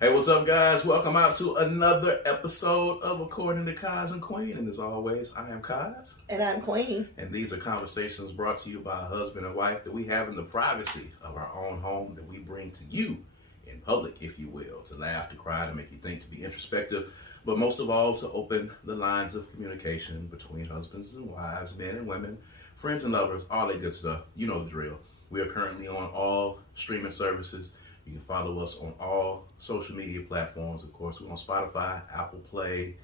Hey, what's up, guys? Welcome out to another episode of According to Kaz and Queen. And as always, I am Kaz. And I'm Queen. And these are conversations brought to you by a husband and wife that we have in the privacy of our own home that we bring to you in public, if you will, to laugh, to cry, to make you think, to be introspective, but most of all, to open the lines of communication between husbands and wives, men and women, friends and lovers, all that good stuff. You know the drill. We are currently on all streaming services. You can follow us on all social media platforms. Of course, we're on Spotify, Apple Play,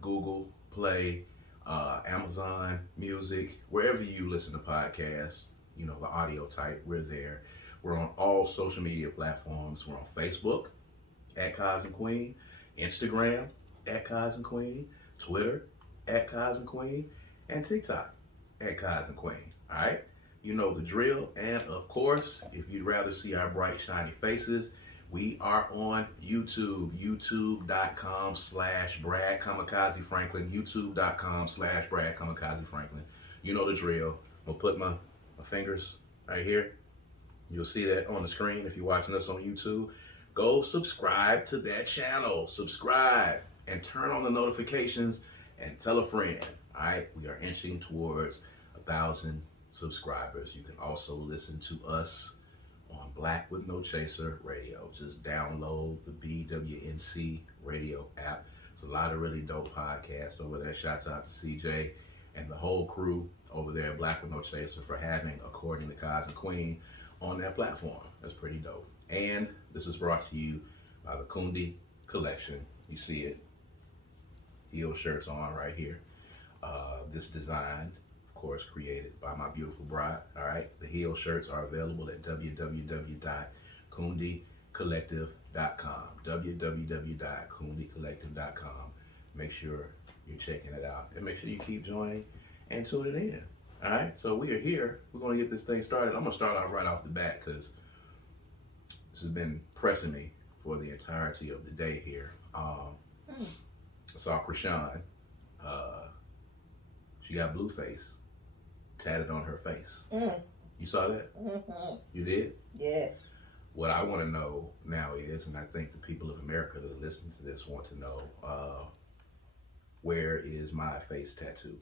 Google Play, Amazon Music, wherever you listen to podcasts, you know, the audio type, we're there. We're on all social media platforms. We're on Facebook, at Kaz and Queen, Instagram, at Kaz and Queen, Twitter, at Kaz and Queen, and TikTok, at Kaz and Queen. All right? You know the drill. And of course, if you'd rather see our bright, shiny faces, we are on YouTube, youtube.com/Brad Kamikaze Franklin, youtube.com/Brad Kamikaze Franklin. You know the drill. I'm gonna put my fingers right here. You'll see that on the screen if you're watching us on YouTube. Go subscribe to that channel. Subscribe and turn on the notifications and tell a friend. All right, we are inching towards 1,000 subscribers. You can also listen to us on Black with No Chaser Radio. Just download the BWNC radio app. It's a lot of really dope podcasts over there. Shouts out to CJ and the whole crew over there at Black with No Chaser for having According to Kaz and Queen on that platform. That's pretty dope. And this is brought to you by the Kundi Collection. You see it. Heel shirts on right here. This design, of course, created by my beautiful bride. All right. The heel shirts are available at www.kundicollective.com. www.kundicollective.com. Make sure you're checking it out. And make sure you keep joining and tuning in. All right. So we are here. We're going to get this thing started. I'm going to start off right off the bat because this has been pressing me for the entirety of the day here. I saw Chrisean. She got Blueface tatted on her face. You saw that? Mm-hmm. You did? Yes. What I want to know now is, and I think the people of America that are listening to this want to know, where is my face tattoo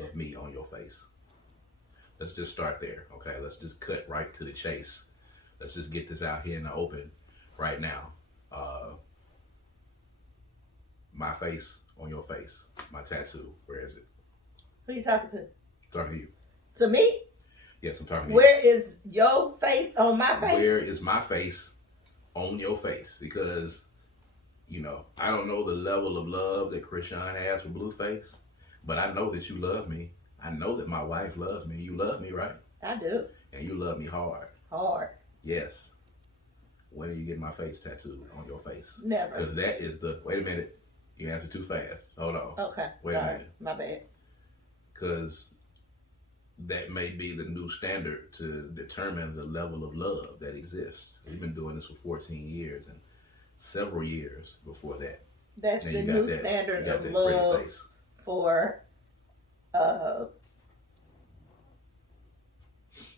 of me on your face? Let's just start there, okay? Let's just cut right to the chase. Let's just get this out here in the open right now. My face on your face, my tattoo, where is it? Who are you talking to? I'm talking to you. To me? Yes, I'm talking to Where is your face on my face? Where is my face on your face? Because, you know, I don't know the level of love that Chrisean has for Blueface, but I know that you love me. I know that my wife loves me. You love me, right? I do. And you love me hard. Hard. Yes. When do you get my face tattooed on your face? Never. Because that is the, wait a minute, you answered too fast. Hold on. Okay. Wait a minute. My bad. Because that may be the new standard to determine the level of love that exists. We've been doing this for 14 years and several years before that. That's now the new standard of love for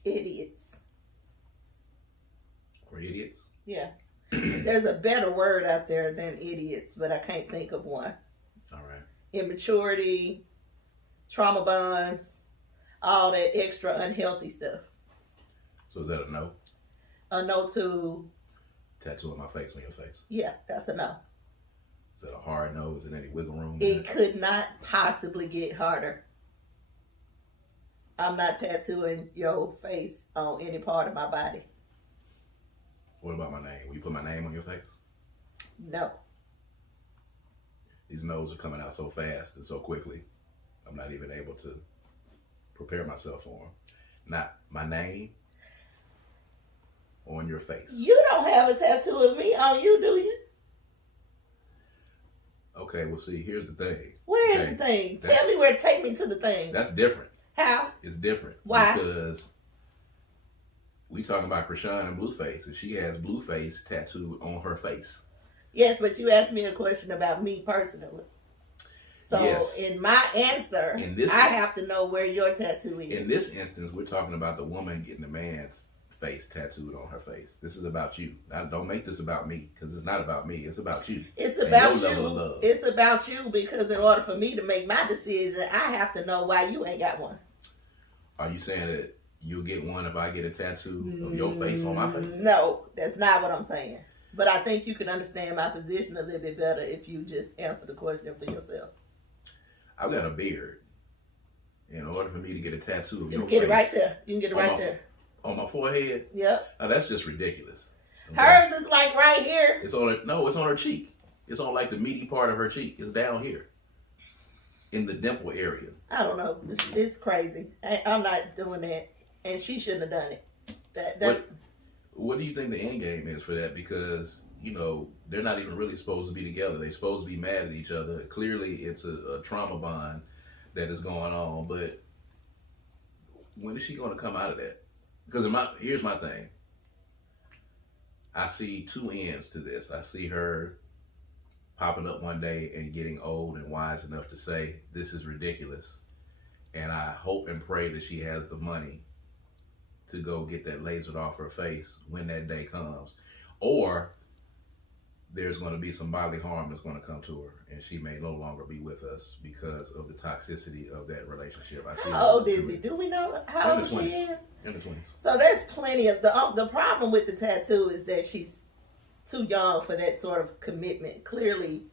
idiots. For idiots? Yeah. There's a better word out there than idiots, but I can't think of one. All right. Immaturity, trauma bonds, all that extra unhealthy stuff. So is that a no? A no to... Tattoo on my face on your face? Yeah, that's a no. Is that a hard no? Is there any wiggle room? It could not possibly get harder. I'm not tattooing your face on any part of my body. What about my name? Will you put my name on your face? No. These no's are coming out so fast and so quickly. I'm not even able to prepare myself for them. Not my name on your face. You don't have a tattoo of me on you, do you? Okay, well, see, here's the thing. Where is the thing? Tell me where. Take me to the thing. That's different. How? It's different. Why? Because we talking about Chrisean and Blueface, and she has Blueface tattooed on her face. Yes, but you asked me a question about me personally. So yes. In my answer, I have to know where your tattoo is. In this instance, we're talking about the woman getting the man's face tattooed on her face. This is about you. Don't make this about me, because it's not about me. It's about you. It's about your level of you. love. It's about you, because in order for me to make my decision, I have to know why you ain't got one. Are you saying that you'll get one if I get a tattoo of your face on my face? No, that's not what I'm saying. But I think you can understand my position a little bit better if you just answer the question for yourself. I've got a beard. In order for me to get a tattoo of your face. You can get it right there. You can get it right there. On my forehead? Yep. Now that's just ridiculous. Okay? Hers is like right here. It's on it's on her cheek. It's on like the meaty part of her cheek. It's down here. In the dimple area. I don't know. It's crazy. I'm not doing that. And she shouldn't have done it. What do you think the end game is for that? Because, you know, they're not even really supposed to be together. They're supposed to be mad at each other. Clearly, it's a trauma bond that is going on. But when is she going to come out of that? Because here's my thing. I see two ends to this. I see her popping up one day and getting old and wise enough to say, this is ridiculous. And I hope and pray that she has the money to go get that lasered off her face when that day comes. Or there's going to be some bodily harm that's going to come to her, and she may no longer be with us because of the toxicity of that relationship. How old is he? Do we know how old she is? In the 20s. So there's plenty of the problem with the tattoo is that she's too young for that sort of commitment. Clearly,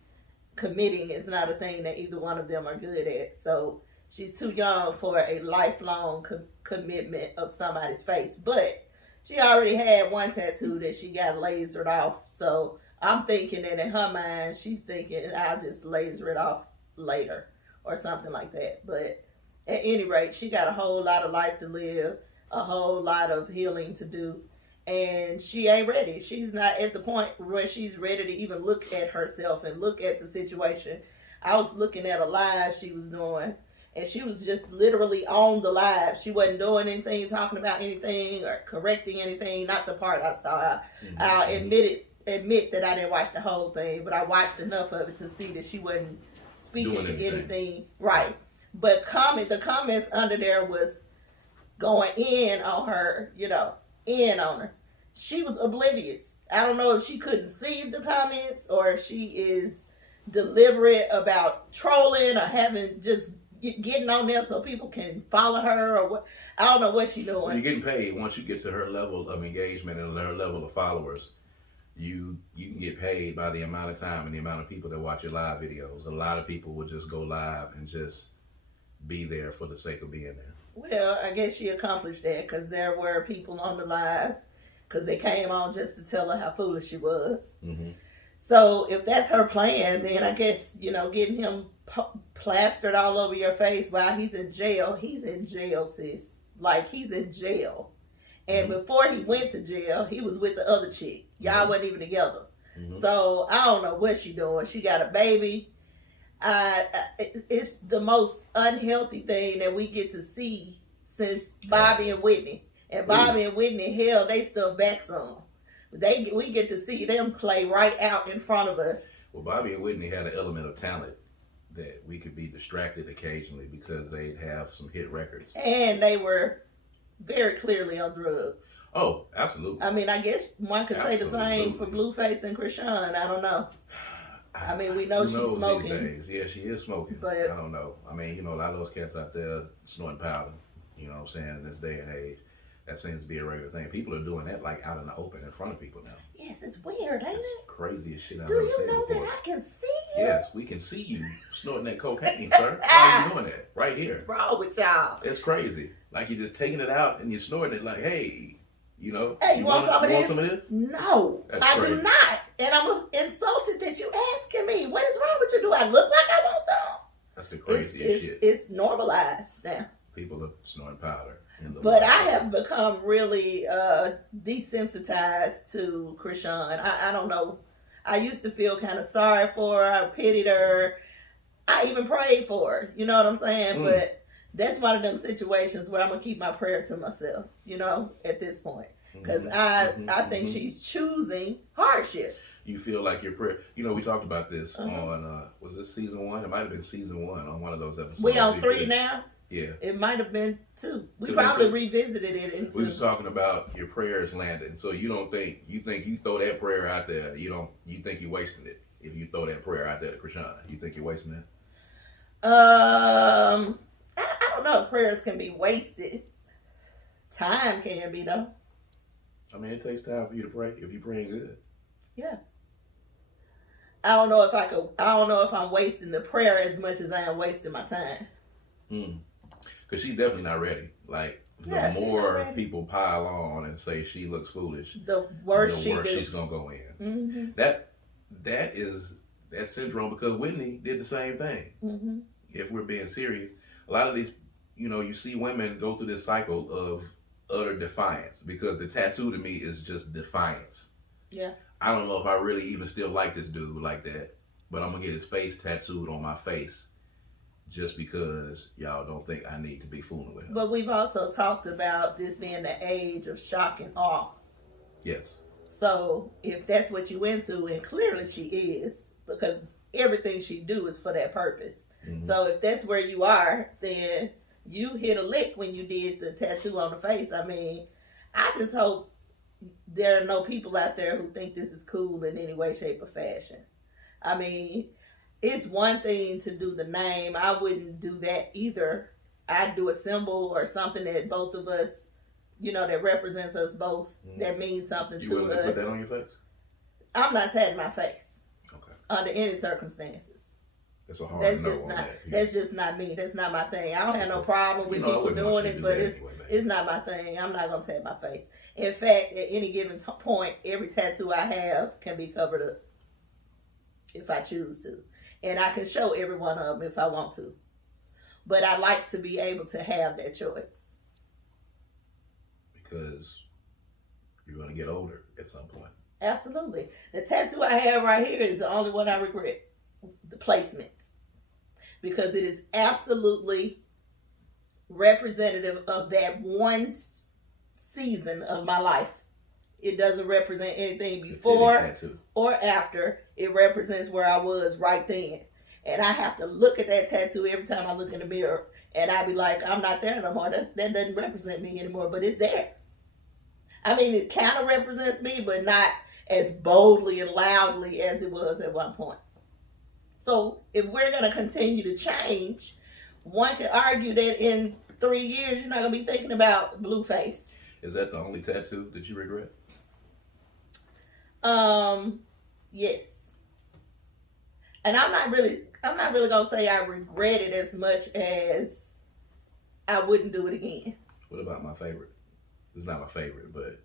committing is not a thing that either one of them are good at. So she's too young for a lifelong commitment of somebody's face. But she already had one tattoo that she got lasered off. So I'm thinking that in her mind, she's thinking, I'll just laser it off later or something like that. But at any rate, she got a whole lot of life to live, a whole lot of healing to do. And she ain't ready. She's not at the point where she's ready to even look at herself and look at the situation. I was looking at a live she was doing, and she was just literally on the live. She wasn't doing anything, talking about anything, or correcting anything. Not the part I saw. I'll admit that I didn't watch the whole thing, but I watched enough of it to see that she wasn't speaking to anything. Right. But the comments under there was going in on her, in on her. She was oblivious. I don't know if she couldn't see the comments or if she is deliberate about trolling or having just getting on there so people can follow her or what. I don't know what she's doing. When you're getting paid, once you get to her level of engagement and her level of followers, you can get paid by the amount of time and the amount of people that watch your live videos. A lot of people will just go live and just be there for the sake of being there. Well, I guess she accomplished that because there were people on the live because they came on just to tell her how foolish she was. Mm-hmm. So if that's her plan, then I guess, getting him plastered all over your face while he's in jail, sis. Like, he's in jail. And before he went to jail, he was with the other chick. Y'all wasn't even together. Mm-hmm. So I don't know what she doing. She got a baby. It's the most unhealthy thing that we get to see since Bobby and Whitney. And Bobby and Whitney held they stuff back some. We get to see them play right out in front of us. Well, Bobby and Whitney had an element of talent that we could be distracted occasionally because they'd have some hit records. And they were very clearly on drugs. Oh, absolutely. I mean, I guess one could say the same for Blueface and Chrisean. I don't know. I mean, we know she's smoking. These days. Yeah, she is smoking. But I don't know. I mean, a lot of those cats out there snorting powder, you know what I'm saying, in this day and age. That seems to be a regular thing. People are doing that like out in the open in front of people now. Yes, it's weird, ain't it? It's crazy as shit I've ever seen. Do you know before. that I can see you? Yes, we can see you snorting that cocaine, sir. Why are you doing that? Right here. What's wrong with y'all? It's crazy. Like you're just taking it out and you're snorting it like, hey, Hey, you want some of this? No, I do not. And I'm insulted that you asking me. What is wrong with you? Do I look like I want some? That's the craziest shit. It's normalized now. People are snorting powder. But I have become really desensitized to Chrisean. I don't know. I used to feel kind of sorry for her. I pitied her. I even prayed for her. You know what I'm saying? But that's one of them situations where I'm going to keep my prayer to myself, at this point. Because I think she's choosing hardship. You feel like your prayer. We talked about this on, was this season 1? It might have been season 1 on one of those episodes. We on 3 now? Yeah. It might have been 2. We 'Cause probably that's revisited it in 2. We was talking about your prayers landing. So you think you throw that prayer out there, you think you're wasting it. If you throw that prayer out there to Chrisean, you think you're wasting it? I don't know if prayers can be wasted. Time can be though. I mean, it takes time for you to pray if you're praying good. Yeah. I don't know if I'm wasting the prayer as much as I am wasting my time. Because she's definitely not ready. Like, the more people pile on and say she looks foolish, the worse she's going to go in. That syndrome, because Whitney did the same thing. If we're being serious, a lot of these, you see women go through this cycle of utter defiance, because the tattoo to me is just defiance. Yeah. I don't know if I really even still like this dude like that, but I'm going to get his face tattooed on my face just because y'all don't think I need to be fooling with him. But we've also talked about this being the age of shock and awe. Yes. So if that's what you into, and clearly she is, because everything she do is for that purpose. So if that's where you are, then you hit a lick when you did the tattoo on the face. I mean, I just hope there are no people out there who think this is cool in any way, shape, or fashion. I mean, it's one thing to do the name. I wouldn't do that either. I'd do a symbol or something that both of us, that represents us both, that means something to us. You wouldn't put that on your face? I'm not tatting my face. Okay. Under any circumstances. That's a hard no on that. That's just not me. That's not my thing. I don't have no problem with people doing it, but it's not my thing. I'm not going to tat my face. In fact, at any given point, every tattoo I have can be covered up if I choose to. And I can show every one of them if I want to. But I like to be able to have that choice. Because you're going to get older at some point. Absolutely. The tattoo I have right here is the only one I regret. The placements. Because it is absolutely representative of that one season of my life. It doesn't represent anything before or after. It represents where I was right then. And I have to look at that tattoo every time I look in the mirror. And I be like, I'm not there no more. That doesn't represent me anymore, but it's there. I mean, it kind of represents me, but not as boldly and loudly as it was at one point. So if we're going to continue to change, one could argue that in 3 years, you're not going to be thinking about Blueface. Is that the only tattoo that you regret? Yes. And I'm not really going to say I regret it as much as I wouldn't do it again. What about my favorite? It's not my favorite, but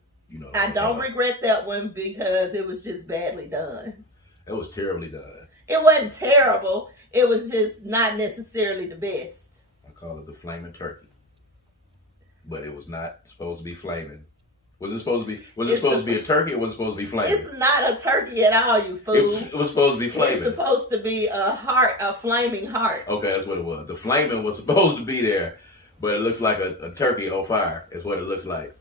I don't regret that one because it was just badly done. It was terribly done. It wasn't terrible. It was just not necessarily the best. I call it the flaming turkey. But it was not supposed to be flaming. Was it supposed to be a turkey, or was it supposed to be flaming? It's not a turkey at all, you fool. It was supposed to be flaming. It's supposed to be a flaming heart. Okay, that's what it was. The flaming was supposed to be there, but it looks like a turkey on fire. That's what it looks like.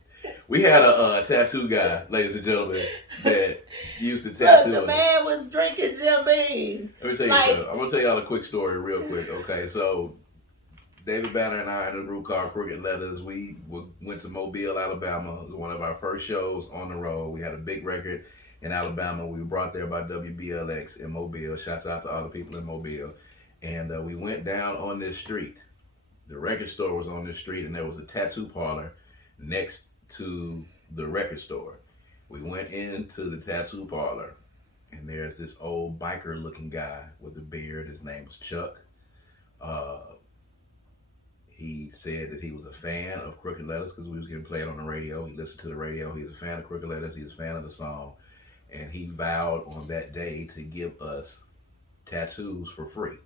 We had a tattoo guy, ladies and gentlemen, that used to tattoo. Look, the man was drinking Jim Beam. Let me tell you something. I'm going to tell y'all a quick story real quick, okay? So, David Banner and I in a group called Crooked Letters, we went to Mobile, Alabama. It was one of our first shows on the road. We had a big record in Alabama. We were brought there by WBLX in Mobile. Shouts out to all the people in Mobile. And we went down on this street. The record store was on this street, and there was a tattoo parlor next to the record store. We went into the tattoo parlor, and there's this old biker looking guy with a beard. His name was Chuck. He said that he was a fan of Crooked Letters because we was getting played on the radio. He listened to the radio. He was a fan of Crooked Letters. He was a fan of the song. And he vowed on that day to give us tattoos for free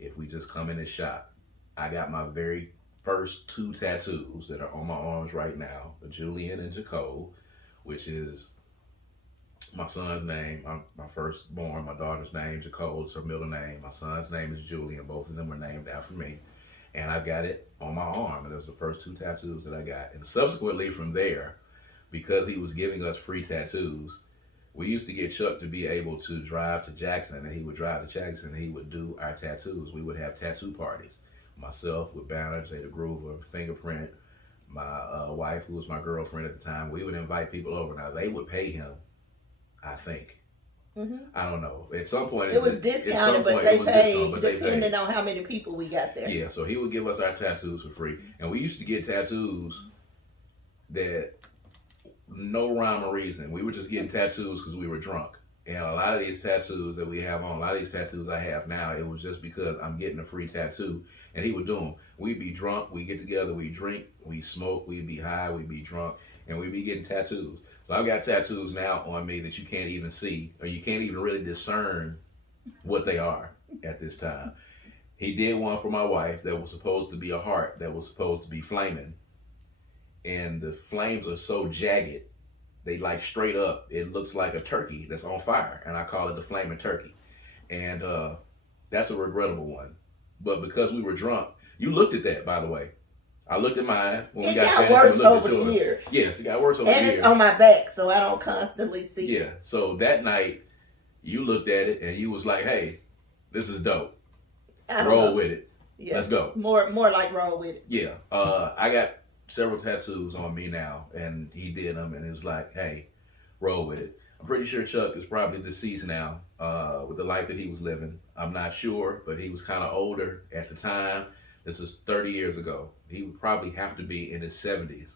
if we just come in his shop. I got my very first 2 tattoos that are on my arms right now, Julian and Jacob, which is my son's name, my firstborn, my daughter's name, Jacob is her middle name. My son's name is Julian. Both of them were named after me. And I got it on my arm, and those were the first 2 tattoos that I got. And subsequently from there, because he was giving us free tattoos, we used to get Chuck to be able to drive to Jackson, and he would drive to Jackson, and he would do our tattoos. We would have tattoo parties. myself with Banner, Jada Groover, Fingerprint, my wife, who was my girlfriend at the time, we would invite people over. Now, they would pay him, I think. I don't know. At some point, it was discounted, but they paid depending on how many people we got there. Yeah, so he would give us our tattoos for free. And we used to get tattoos that no rhyme or reason. We were just getting tattoos because we were drunk. And a lot of these tattoos that we have on, a lot of these tattoos I have now, it was just because I'm getting a free tattoo. And he would do them. We'd be drunk, we get together, we drink, we smoke, we'd be high, we'd be drunk, and we'd be getting tattoos. So I've got tattoos now on me that you can't even see, or you can't even really discern what they are at this time. He did one for my wife that was supposed to be a heart, that was supposed to be flaming. And the flames are so jagged, they like straight up, it looks like a turkey that's on fire. And I call it the flaming turkey. And that's a regrettable one. But because we were drunk, you looked at that, by the way. I looked at mine when we got finished. Worse over the years. Yes, it got worse over the years. And it's on my back, so I don't constantly see it. Yeah, so that night, you looked at it and you was like, hey, this is dope. Roll with it. Yeah. Let's go. More like roll with it. Yeah. I got several tattoos on me now, and he did them, and it was like, hey, roll with it. I'm pretty sure Chuck is probably deceased now with the life that he was living. I'm not sure, but he was kind of older at the time. This is 30 years ago. He would probably have to be in his 70s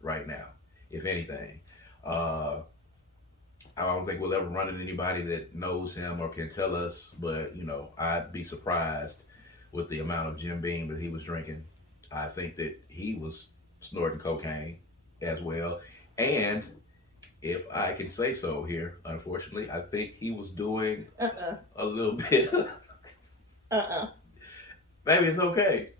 right now, if anything. I don't think we'll ever run into anybody that knows him or can tell us, but, you know, I'd be surprised with the amount of Jim Beam that he was drinking. I think that he was snorting cocaine as well. And if I can say so here, unfortunately, I think he was doing a little bit. Baby, it's okay.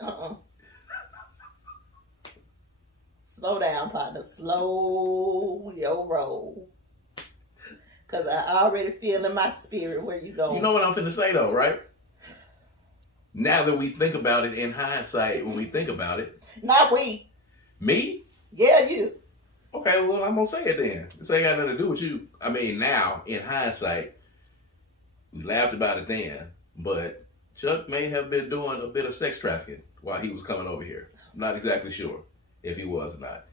Slow down, partner. Slow your roll. Because I already feel in my spirit where you going. You know what I'm finna say, though, right? Now that we think about it in hindsight, when we think about it. Not we. Me? Yeah, you. Okay, well, I'm going to say it then. This ain't got nothing to do with you. I mean, now, in hindsight, we laughed about it then, but Chuck may have been doing a bit of sex trafficking while he was coming over here. I'm not exactly sure if he was or not.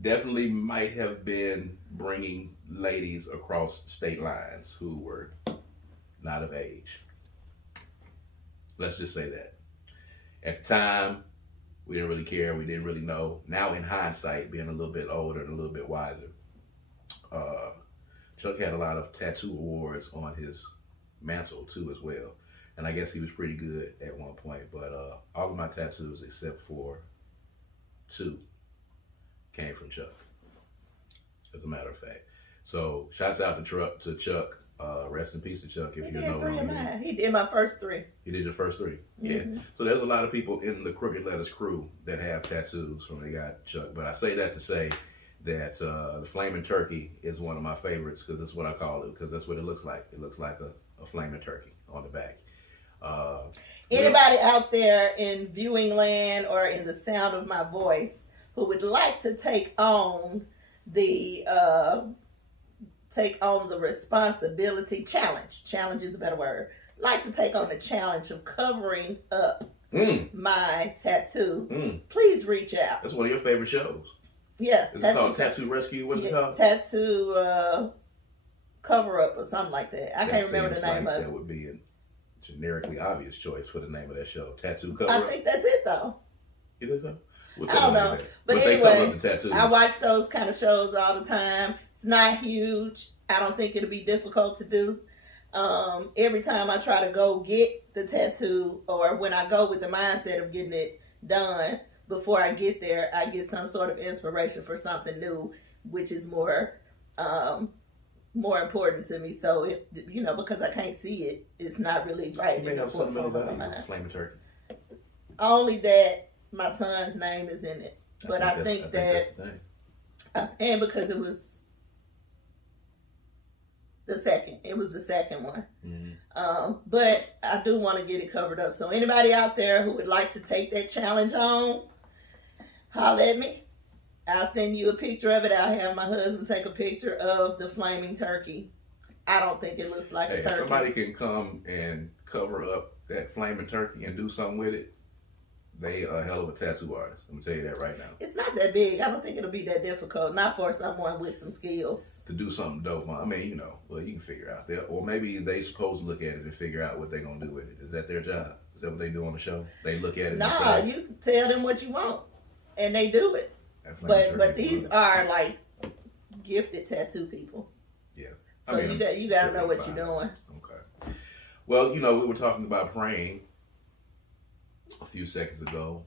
Definitely might have been bringing ladies across state lines who were not of age. Let's just say that. At the time, we didn't really care. We didn't really know. Now, in hindsight, being a little bit older and a little bit wiser, Chuck had a lot of tattoo awards on his mantle, too, as well. And I guess he was pretty good at one point. But all of my tattoos, except for 2, came from Chuck, as a matter of fact. So, shouts out to Chuck. Rest in peace to Chuck, if you know what I mean. He did my first 3. He did your first 3? Yeah. So there's a lot of people in the Crooked Letters crew that have tattoos from they got Chuck. But I say that to say that the Flaming Turkey is one of my favorites because that's what I call it, because that's what it looks like. It looks like a flaming turkey on the back. Anybody out there in viewing land or in the sound of my voice who would like to take on the responsibility challenge is a better word, like to take on the challenge of covering up my tattoo, please reach out. That's one of your favorite shows. Yeah. Is it called Tattoo Rescue? What is it called? Tattoo Cover Up or something like that. I can't remember the name of it. That would be a generically obvious choice for the name of that show. Tattoo Cover Up. I think that's it though. You think so? I don't know. But anyway, I watch those kind of shows all the time. It's not huge. I don't think it'll be difficult to do. Every time I try to go get the tattoo, or when I go with the mindset of getting it done, before I get there, I get some sort of inspiration for something new, which is more important to me. So if because I can't see it, it's not really right. You may have something about it. Flaming turkey. Only that my son's name is in it, but I think that and because it was the second. It was the second one. But I do want to get it covered up. So anybody out there who would like to take that challenge on, holler at me. I'll send you a picture of it. I'll have my husband take a picture of the flaming turkey. I don't think it looks like a turkey. If somebody can come and cover up that flaming turkey and do something with it, They a hell of a tattoo artist. I'm gonna tell you that right now. It's not that big. I don't think it'll be that difficult. Not for someone with some skills. To do something dope. I mean, you know, well, you can figure out. Or maybe they supposed to look at it and figure out what they're going to do with it. Is that their job? Is that what they do on the show? They look at it No, and say, you can tell them what you want, and they do it. But these are like gifted tattoo people. Yeah. So you got to know what you're doing. Okay. Well, you know, we were talking about praying a few seconds ago,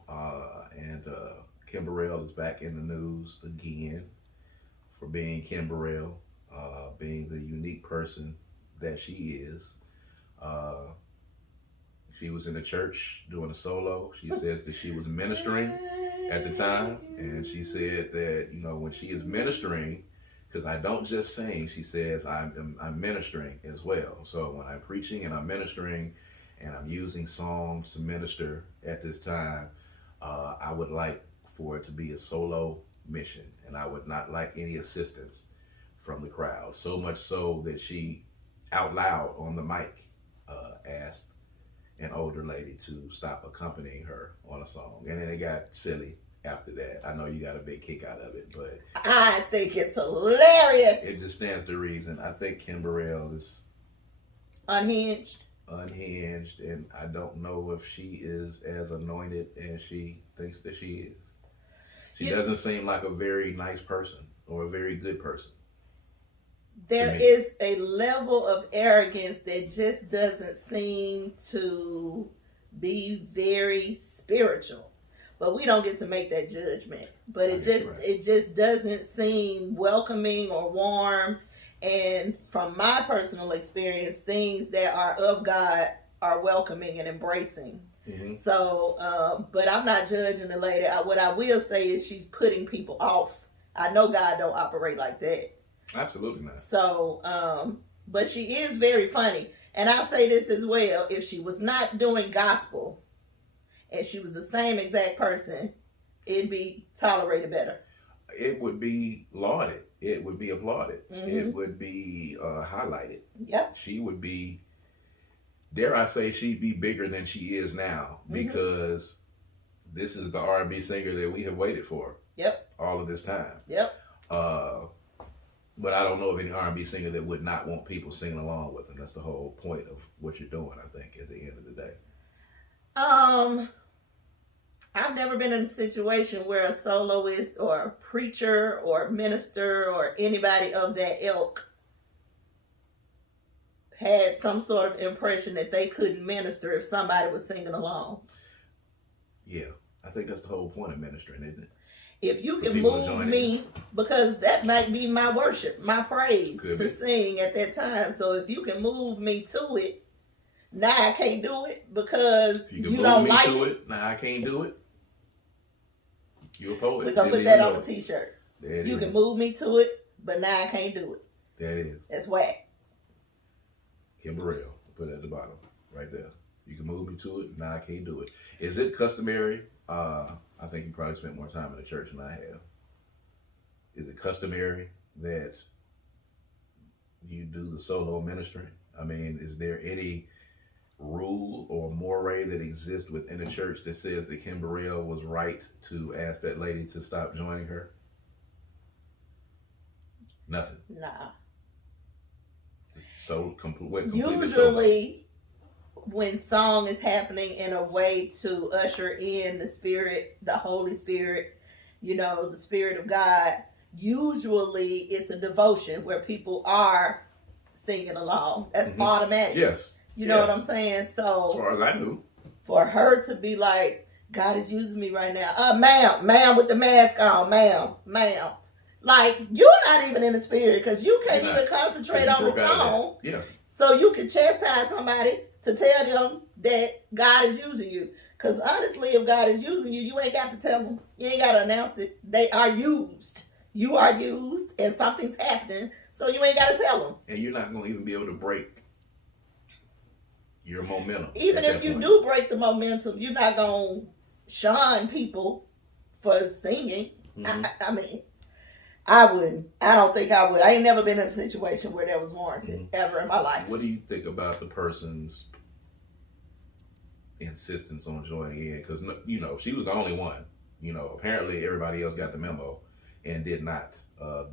and Kim Burrell is back in the news again for being Kim Burrell, being the unique person that she is. She was in the church doing a solo. She says that she was ministering at the time, and she said that, you know, when she is ministering, because I don't just sing, she says I'm ministering as well. So when I'm preaching and I'm ministering and I'm using songs to minister at this time, I would like for it to be a solo mission, and I would not like any assistance from the crowd. So much so that she out loud on the mic asked an older lady to stop accompanying her on a song, and then it got silly after that. I know you got a big kick out of it, but I think it's hilarious. It just stands to reason. I think Kim Burrell is unhinged, and I don't know if she is as anointed as she thinks that she is. She doesn't seem like a very nice person or a very good person. There is a level of arrogance that just doesn't seem to be very spiritual. But we don't get to make that judgment. But it just doesn't seem welcoming or warm. And from my personal experience, things that are of God are welcoming and embracing. Mm-hmm. So, but I'm not judging the lady. What I will say is she's putting people off. I know God don't operate like that. Absolutely not. So, but she is very funny. And I'll say this as well. If she was not doing gospel and she was the same exact person, it'd be tolerated better. It would be lauded. It would be applauded. Mm-hmm. It would be highlighted. Yep. She would be, dare I say, she'd be bigger than she is now, because this is the R&B singer that we have waited for. Yep. All of this time. Yep. But I don't know of any R&B singer that would not want people singing along with them. That's the whole point of what you're doing, I think, at the end of the day. I've never been in a situation where a soloist or a preacher or minister or anybody of that ilk had some sort of impression that they couldn't minister if somebody was singing along. Yeah, I think that's the whole point of ministering, isn't it? If you can move me, because that might be my worship, my praise to sing at that time. So if you can move me to it, now I can't do it because you don't like it. Now I can't do it. You're a poet. We're going to put that on a t-shirt. You can move me to it, but now I can't do it. That is. That's whack. Kim Burrell. Put it at the bottom. Right there. You can move me to it, now I can't do it. Is it customary? I think you probably spent more time in the church than I have. Is it customary that you do the solo ministry? I mean, is there any rule or moray that exists within the church that says that Kim Burrell was right to ask that lady to stop joining her? Nothing. Nah. So completely usually solo. When song is happening in a way to usher in the Spirit, the Holy Spirit, you know, the Spirit of God, usually it's a devotion where people are singing along. That's automatic. Yes. You know what I'm saying? So as far as I knew. For her to be like, God is using me right now. Ma'am with the mask on, ma'am. Like, you're not even in the Spirit because you can't even concentrate on the song. Yeah. So you can chastise somebody to tell them that God is using you. Because honestly, if God is using you, you ain't got to tell them. You ain't got to announce it. They are used. You are used and something's happening. So you ain't got to tell them. And you're not going to even be able to break your momentum. Even if you do break the momentum, you're not going to shun people for singing. I mean, I wouldn't. I don't think I would. I ain't never been in a situation where that was warranted ever in my life. What do you think about the person's insistence on joining in because she was the only one. Apparently everybody else got the memo and did not.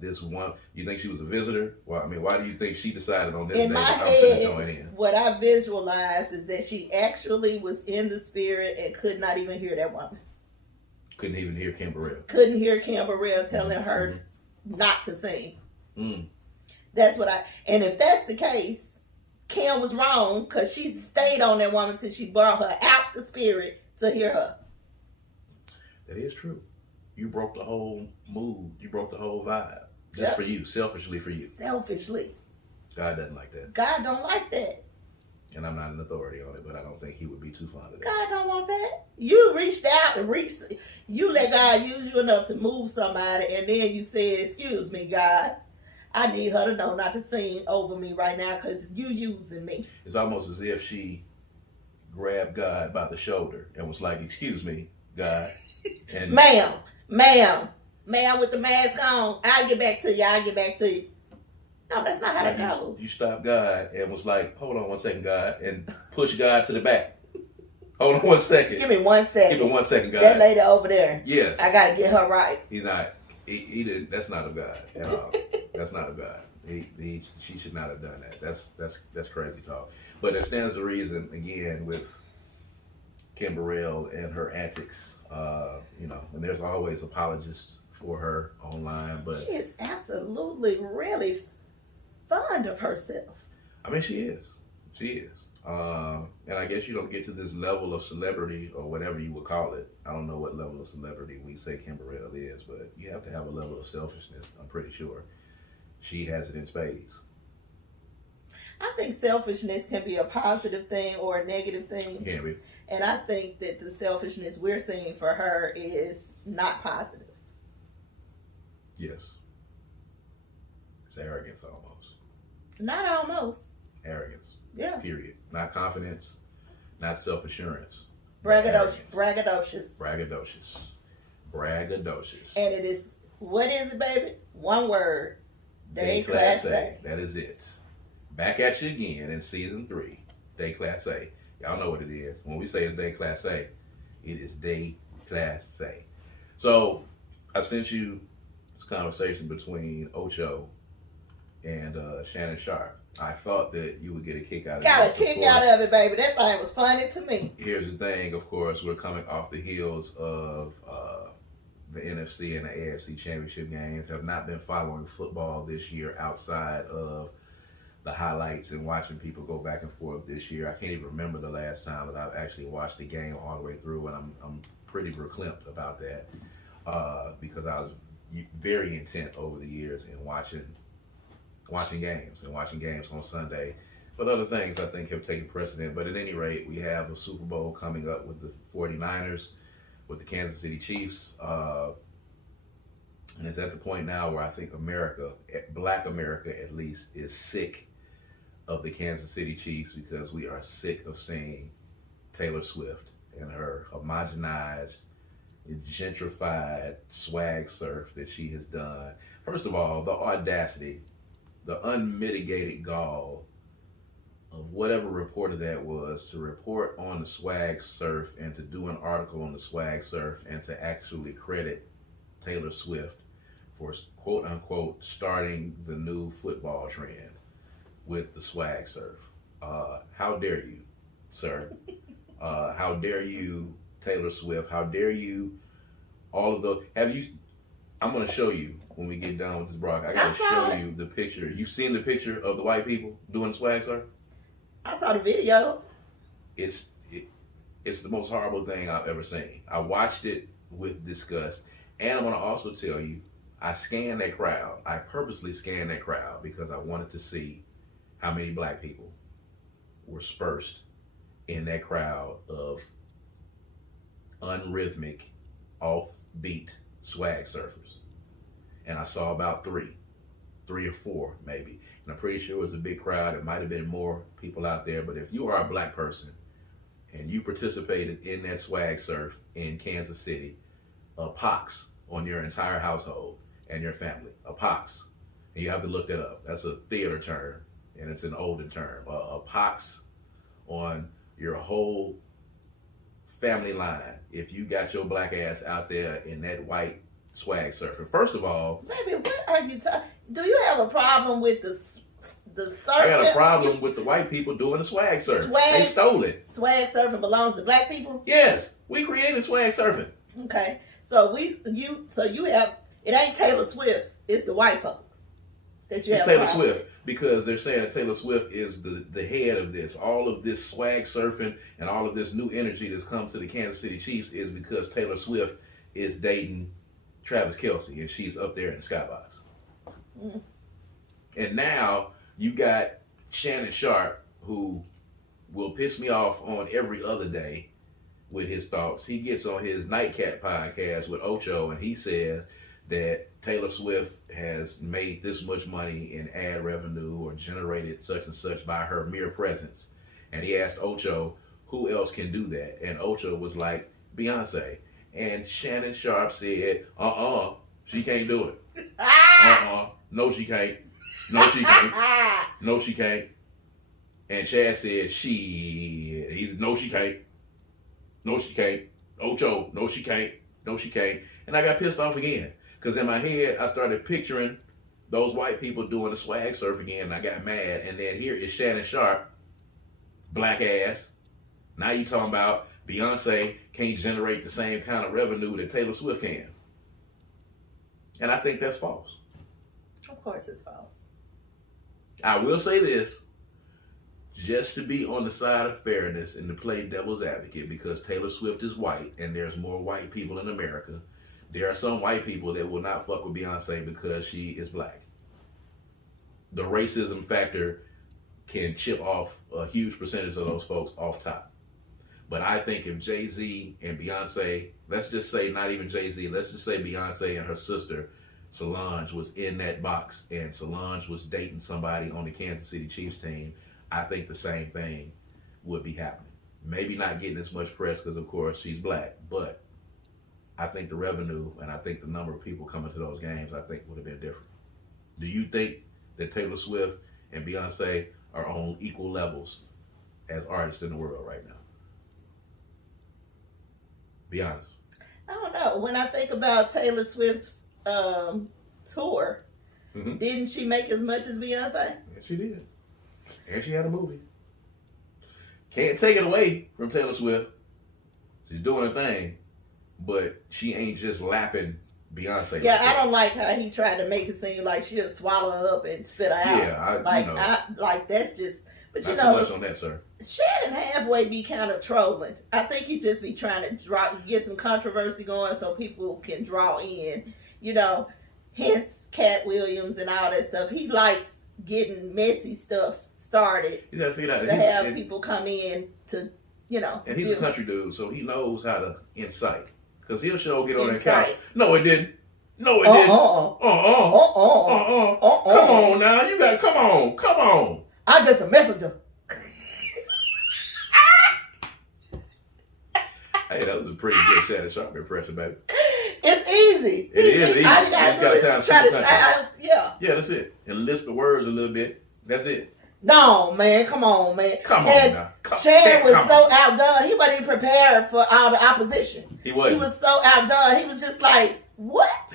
This one, you think she was a visitor? Well, I mean, why do you think she decided on this In day my that I'm going to head, join in? what I visualized is that she actually was in the spirit and could not even hear that woman. Couldn't even hear Kim Burrell. Couldn't hear Kim Burrell telling her not to sing. That's what and if that's the case, Kim was wrong because she stayed on that woman till she brought her out the spirit to hear her. That is true. You broke the whole mood. You broke the whole vibe. Just for you, selfishly for you. Selfishly. God doesn't like that. God don't like that. And I'm not an authority on it, but I don't think he would be too fond of that. God don't want that. You reached out and you let God use you enough to move somebody, and then you said, "Excuse me, God, I need her to know not to sing over me right now because you using me." It's almost as if she grabbed God by the shoulder and was like, "Excuse me, God." And ma'am, with the mask on, I'll get back to you. No, that's not how that goes. You stopped God and was like, "Hold on one second, God," and push God to the back. Hold on 1 second. Give me 1 second. Give me 1 second, God. That lady over there. Yes. I got to get her right. He's not. He didn't. That's not of God at all. That's not of God. She should not have done that. That's crazy talk. But it stands to reason again with Kim Burrell and her antics. And there's always apologists for her online, but she is absolutely really fond of herself. I mean, she is. And I guess you don't get to this level of celebrity or whatever you would call it. I don't know what level of celebrity we say Kim Burrell is, but you have to have a level of selfishness. I'm pretty sure she has it in spades. I think selfishness can be a positive thing or a negative thing. Can be. And I think that the selfishness we're seeing for her is not positive. Yes. It's arrogance almost. Not almost. Arrogance. Yeah. Period. Not confidence, not self-assurance. Braggadocious. And it is, what is it, baby? One word. Déclassé. That is it. Back at you again in season 3. Déclassé. Y'all know what it is. When we say it's déclassé, it is déclassé. So I sent you this conversation between Ocho and Shannon Sharpe. I thought that you would get a kick out of it. Got a kick out of it, baby. That thing was funny to me. Here's the thing, of course, we're coming off the heels of the NFC and the AFC championship games. Have not been following football this year outside of the highlights and watching people go back and forth this year. I can't even remember the last time that I've actually watched the game all the way through, and I'm pretty verklempt about that because I was very intent over the years in watching games on Sunday. But other things I think have taken precedent. But at any rate, we have a Super Bowl coming up with the 49ers, with the Kansas City Chiefs. And it's at the point now where I think America, Black America at least, is sick of the Kansas City Chiefs because we are sick of seeing Taylor Swift and her homogenized, gentrified swag surf that she has done. First of all, the audacity, the unmitigated gall of whatever reporter that was to report on the swag surf and to do an article on the swag surf and to actually credit Taylor Swift for quote unquote starting the new football trend with the swag surf. How dare you, sir? How dare you, Taylor Swift? How dare you, all of those? I'm going to show you when we get done with this broadcast. I got to show you the picture. You've seen the picture of the white people doing the swag surf? I saw the video. It's the most horrible thing I've ever seen. I watched it with disgust. And I'm going to also tell you, I scanned that crowd. I purposely scanned that crowd because I wanted to see how many black people were dispersed in that crowd of unrhythmic, offbeat swag surfers. And I saw about three or four maybe. And I'm pretty sure it was a big crowd. It might have been more people out there. But if you are a black person and you participated in that swag surf in Kansas City, a pox on your entire household and your family, a pox. And you have to look that up. That's a theater term, and it's an olden term. A pox on your whole family line if you got your black ass out there in that white swag surfing. First of all, baby, what are you talking? Do you have a problem with the surfing? I got a problem with the white people doing the swag surf. They stole it. Swag surfing belongs to black people? Yes, we created swag surfing. Okay, so you have, it ain't Taylor Swift, it's the white folks that you it's have. Taylor Swift because they're saying that Taylor Swift is the head of this. All of this swag surfing and all of this new energy that's come to the Kansas City Chiefs is because Taylor Swift is dating Travis Kelce and she's up there in the skybox. Mm. And now you got Shannon Sharpe, who will piss me off on every other day with his thoughts. He gets on his Nightcap podcast with Ocho and he says that Taylor Swift has made this much money in ad revenue or generated such and such by her mere presence. And he asked Ocho, who else can do that? And Ocho was like, Beyonce. And Shannon Sharpe said, she can't do it. No, she can't. No, she can't. No, she can't. And Chad said, no, she can't. No, she can't. Ocho, no, she can't. No, she can't. And I got pissed off again. Because in my head, I started picturing those white people doing the swag surf again. And I got mad. And then here is Shannon Sharpe, black ass. Now you talking about Beyonce can't generate the same kind of revenue that Taylor Swift can. And I think that's false. Of course it's false. I will say this, just to be on the side of fairness and to play devil's advocate, because Taylor Swift is white and there's more white people in America. There are some white people that will not fuck with Beyonce because she is black. The racism factor can chip off a huge percentage of those folks off top. But I think if Jay-Z and Beyonce, let's just say not even Jay-Z, let's just say Beyonce and her sister Solange was in that box and Solange was dating somebody on the Kansas City Chiefs team, I think the same thing would be happening. Maybe not getting as much press because, of course, she's black, but I think the revenue and I think the number of people coming to those games, I think would have been different. Do you think that Taylor Swift and Beyonce are on equal levels as artists in the world right now? Be honest. I don't know. When I think about Taylor Swift's tour, didn't she make as much as Beyonce? Yeah, she did. And she had a movie. Can't take it away from Taylor Swift. She's doing her thing, but she ain't just lapping Beyonce. Yeah, I don't like how he tried to make it seem like she'll swallow her up and spit her out. Yeah, that's just. But not too much on that, sir. Shannon halfway be kind of trolling. I think he just be trying to get some controversy going so people can draw in. Hence Cat Williams and all that stuff. He likes getting messy stuff started to have people come in to, And he's a country dude, so he knows how to incite. Because he'll get on that couch. No, it didn't. No, it didn't. Come on now. Come on. I'm just a messenger. Hey, that was a pretty good Shannon Sharpe impression, baby. It's easy. It is easy. All you gotta do is try to sound, Yeah, that's it. And lisp the words a little bit. That's it. No, man. Come on, man. Come on now. Shannon was so outdone. He wasn't even prepared for all the opposition. He wasn't. He was so outdone. He was just like, what?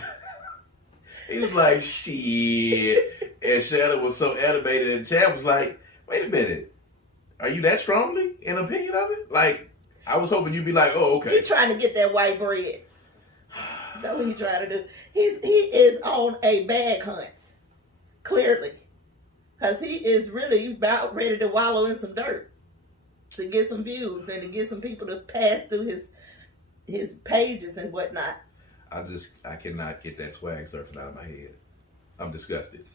He was like, shit. And Shannon was so animated, and Chad was like, wait a minute. Are you that strongly in opinion of it? Like, I was hoping you'd be like, oh, okay. He's trying to get that white bread. That's what he's trying to do. He is on a bag hunt, clearly. Because he is really about ready to wallow in some dirt to get some views and to get some people to pass through his pages and whatnot. I cannot get that swag surfing out of my head. I'm disgusted.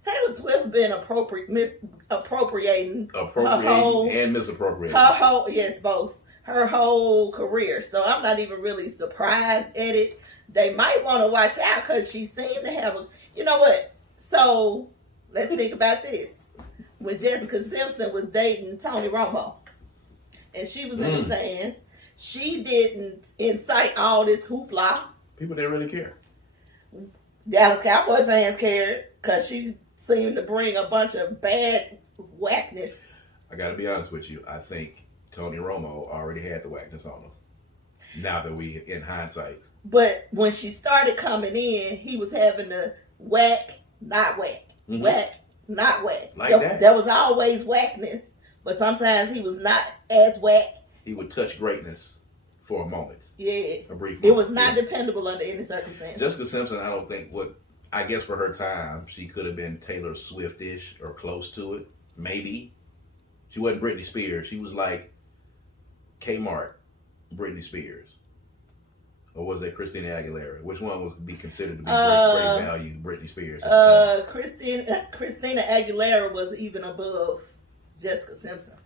Taylor Swift been appropriating and misappropriating. Both. Her whole career. So I'm not even really surprised at it. They might want to watch out because she seemed to have you know what? So let's think about this. When Jessica Simpson was dating Tony Romo and she was in the stands, she didn't incite all this hoopla. People didn't really care. Dallas Cowboy fans cared because she seemed to bring a bunch of bad whackness. I got to be honest with you. I think Tony Romo already had the whackness on him. Now that we in hindsight. But when she started coming in, he was having the whack, not whack, whack, not whack. Like that. There was always whackness, but sometimes he was not as whack. He would touch greatness for a moment. Yeah. A brief moment. It was not dependable under any circumstance. Jessica Simpson, I don't think I guess for her time, she could have been Taylor Swift-ish or close to it. Maybe. She wasn't Britney Spears. She was like Kmart Britney Spears. Or was that Christina Aguilera? Which one would be considered to be great value Britney Spears? Christina Aguilera was even above Jessica Simpson.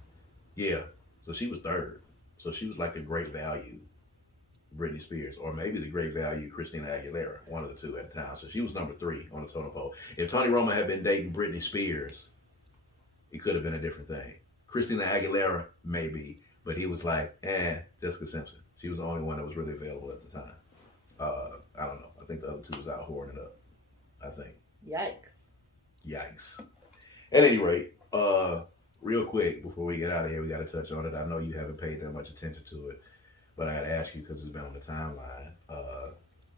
Yeah. So she was third. So she was like the great value Britney Spears, or maybe the great value Christina Aguilera, one of the two at the time. So she was number 3 on the totem pole. If Tony Romo had been dating Britney Spears, it could have been a different thing. Christina Aguilera, maybe, but he was like, Jessica Simpson. She was the only one that was really available at the time. I don't know. I think the other two was out whoring it up. I think. Yikes. At any rate, real quick, before we get out of here, we got to touch on it. I know you haven't paid that much attention to it, but I got to ask you because it's been on the timeline.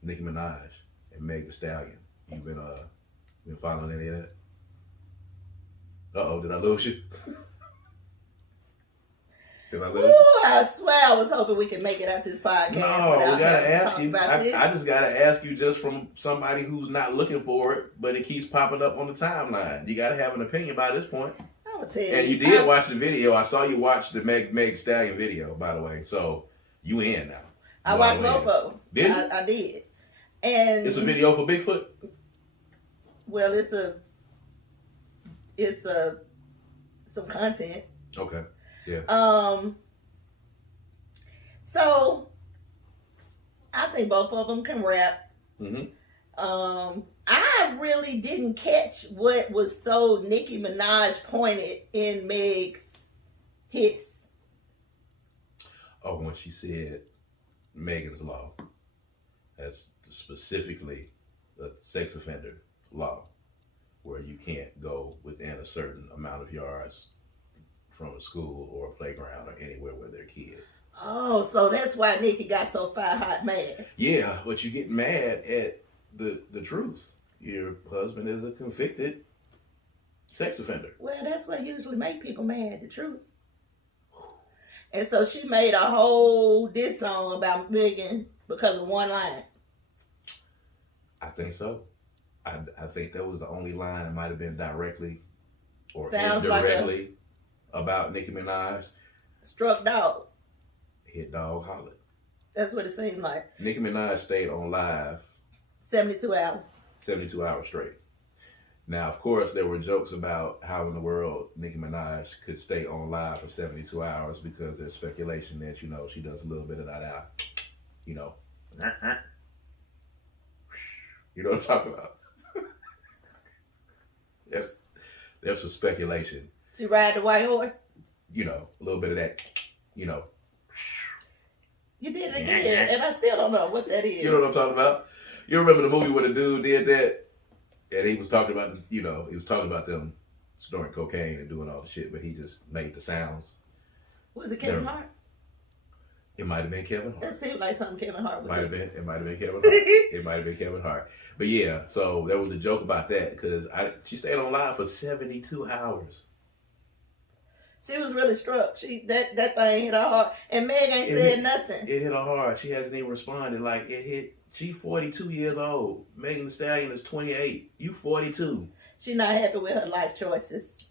Nicki Minaj and Meg Thee Stallion. You've been following any of that? Uh-oh, did I lose you? Did I lose you? Ooh, I swear I was hoping we could make it out this podcast. No, we got to ask you. I just got to ask you just from somebody who's not looking for it, but it keeps popping up on the timeline. You got to have an opinion by this point. I will tell you. And you did watch the video. I saw you watch the Meg Thee Stallion video, by the way. So you in now. I watched both of them. Did you? I did. And it's a video for Bigfoot? Well, it's some content. Okay. Yeah. So I think both of them can rap. Mm-hmm. I really didn't catch what was so Nicki Minaj pointed in Meg's hiss. Oh, when she said Megan's Law. That's specifically a sex offender law where you can't go within a certain amount of yards from a school or a playground or anywhere where there are kids. Oh, so that's why Nicki got so hot mad. Yeah, but you get mad at the truth. Your husband is a convicted sex offender. Well, that's what usually make people mad, the truth. And so she made a whole diss song about Megan because of one line. I think so. I think that was the only line that might have been directly or Sounds indirectly like about Nicki Minaj. Struck dog. Hit dog hollered. That's what it seemed like. Nicki Minaj stayed on live 72 hours. 72 hours straight. Now, of course, there were jokes about how in the world Nicki Minaj could stay on live for 72 hours because there's speculation that, she does a little bit of that, you know what I'm talking about. There's some speculation. She ride the white horse? A little bit of that, You did it again, and I still don't know what that is. You know what I'm talking about? You remember the movie where the dude did that? And he was talking about, he was talking about them snorting cocaine and doing all the shit, but he just made the sounds. Was it Kevin Hart? It might have been Kevin Hart. That seemed like something Kevin Hart would do. It might have been Kevin Hart. It might have been Kevin Hart. But yeah, so there was a joke about that because she stayed on live for 72 hours. She was really struck. That thing hit her hard. And Meg ain't said nothing. It hit her hard. She hasn't even responded. Like, it hit. She's 42 years old. Megan Thee Stallion is 28. You 42. She's not happy with her life choices.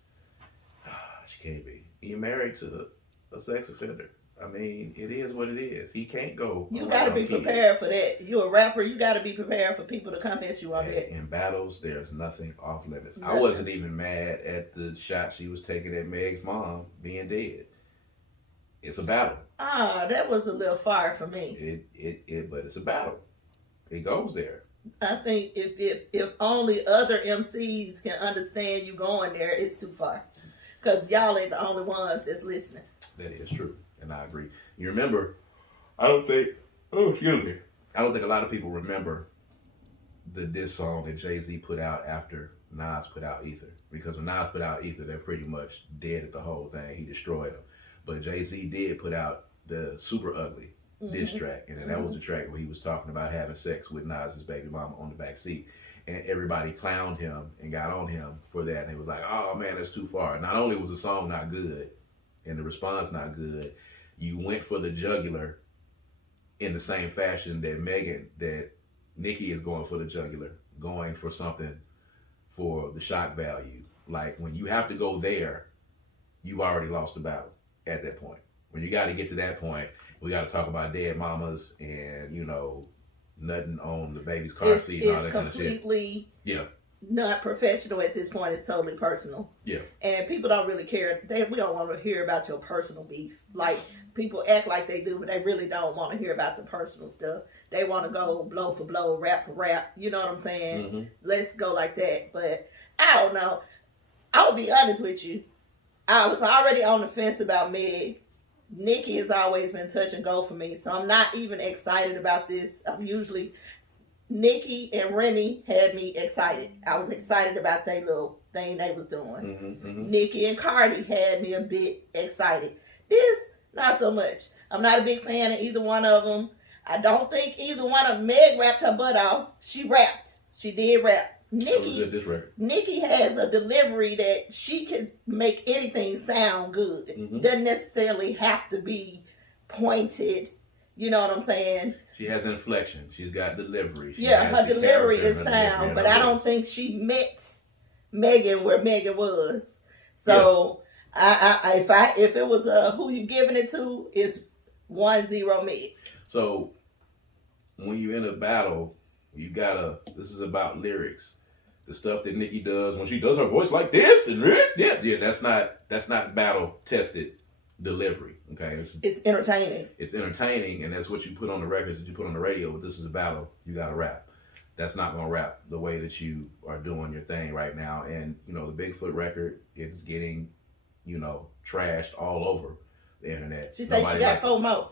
She can't be. You're married to a sex offender. I mean, it is what it is. He can't go. You got to be prepared for that. You're a rapper. You got to be prepared for people to come at you on that. In battles, there's nothing off limits. Nothing. I wasn't even mad at the shot she was taking at Meg's mom being dead. It's a battle. That was a little far for me. But it's a battle. It goes there. I think if only other MCs can understand you going there, it's too far. Because y'all ain't the only ones that's listening. That is true. And I agree. You remember, I don't think a lot of people remember the diss song that Jay-Z put out after Nas put out Ether. Because when Nas put out Ether, they're pretty much dead at the whole thing. He destroyed them. But Jay-Z did put out the Super Ugly diss track, and then that was the track where he was talking about having sex with Nas's baby mama on the back seat. And everybody clowned him and got on him for that. And they was like, oh man, that's too far. Not only was the song not good and the response not good, you went for the jugular in the same fashion that Nicki is going for the jugular, going for something for the shock value. Like when you have to go there, you've already lost the battle at that point. When you got to get to that point, we got to talk about dead mamas and, nothing on the baby's car seat and all that kind of shit. It's completely not professional at this point. It's totally personal. Yeah. And people don't really care. We don't want to hear about your personal beef. Like, people act like they do, but they really don't want to hear about the personal stuff. They want to go blow for blow, rap for rap. You know what I'm saying? Mm-hmm. Let's go like that. But I don't know. I'll be honest with you. I was already on the fence about Meg. Nicki has always been touch and go for me, so I'm not even excited about this. Nicki and Remy had me excited. I was excited about their little thing they was doing. Nicki and Cardi had me a bit excited. This, not so much. I'm not a big fan of either one of them. I don't think either one of them. Meg rapped her butt off. She rapped. She did rap. Nicki has a delivery that she can make anything sound good. Doesn't necessarily have to be pointed. You know what I'm saying? She has inflection. She's got delivery. Her delivery is sound, but I don't think she met Megan where Megan was. So if it was who you giving it to, it's 1-0 Meg. So when you're in a battle, you gotta. This is about lyrics. The stuff that Nicki does when she does her voice like this and that's not battle tested delivery. Okay, it's entertaining. It's entertaining, and that's what you put on the records that you put on the radio. But this is a battle. You gotta rap. That's not gonna rap the way that you are doing your thing right now. And the Bigfoot record is getting trashed all over the internet. She said she got 4 more.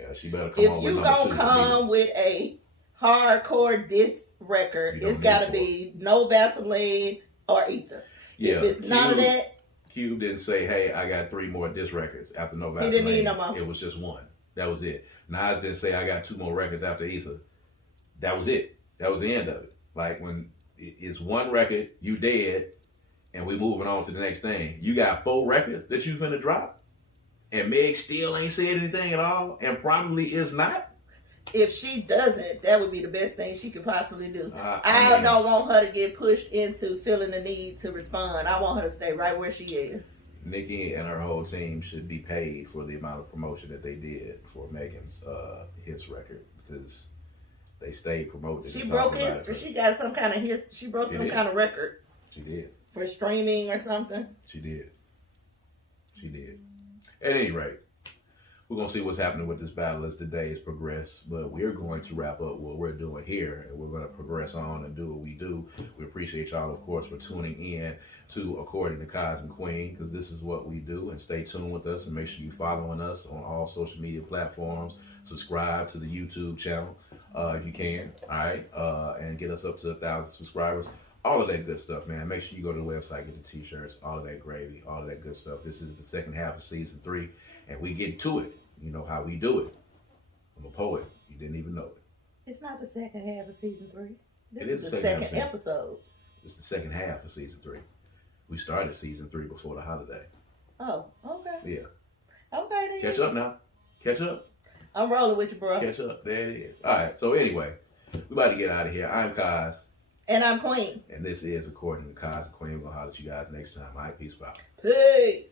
Yeah, she better come on. If you gonna come with a hardcore diss record, it's got to be no Vaseline or ether. Yeah, if it's none of that. Cube didn't say, hey, I got 3 more diss records after no Vaseline. He didn't need no more. It was just 1. That was it. Nas didn't say, I got 2 more records after ether. That was it. That was the end of it. Like when it's 1 record, you dead, and we moving on to the next thing. You got 4 records that you finna drop, and Meg still ain't said anything at all, and probably is not. If she doesn't, that would be the best thing she could possibly do. I don't want her to get pushed into feeling the need to respond. I want her to stay right where she is. Nicki and her whole team should be paid for the amount of promotion that they did for Megan's hits record, because they stayed promoting. She broke history. She got some kind of She broke some kind of record. She did. For streaming or something. She did. At any rate, we're going to see what's happening with this battle as the days progress, but we're going to wrap up what we're doing here, and we're going to progress on and do what we do. We appreciate y'all, of course, for tuning in to According to Kaz and Queen, because this is what we do, and stay tuned with us, and make sure you're following us on all social media platforms. Subscribe to the YouTube channel if you can, all right, and get us up to 1,000 subscribers. All of that good stuff, man. Make sure you go to the website, get the t-shirts, all of that gravy, all of that good stuff. This is the second half of season 3. And we get to it. You know how we do it. I'm a poet. You didn't even know it. It's not the second half of season 3. This is the second episode. It's the second half of season 3. We started season 3 before the holiday. Oh, okay. Yeah. Okay, then. Catch up now. Catch up. I'm rolling with you, bro. Catch up. There it is. All right. So anyway, we about to get out of here. I'm Kaz. And I'm Queen. And this is According to Kaz and Queen. We're going to holler at you guys next time. All right. Peace out. Peace.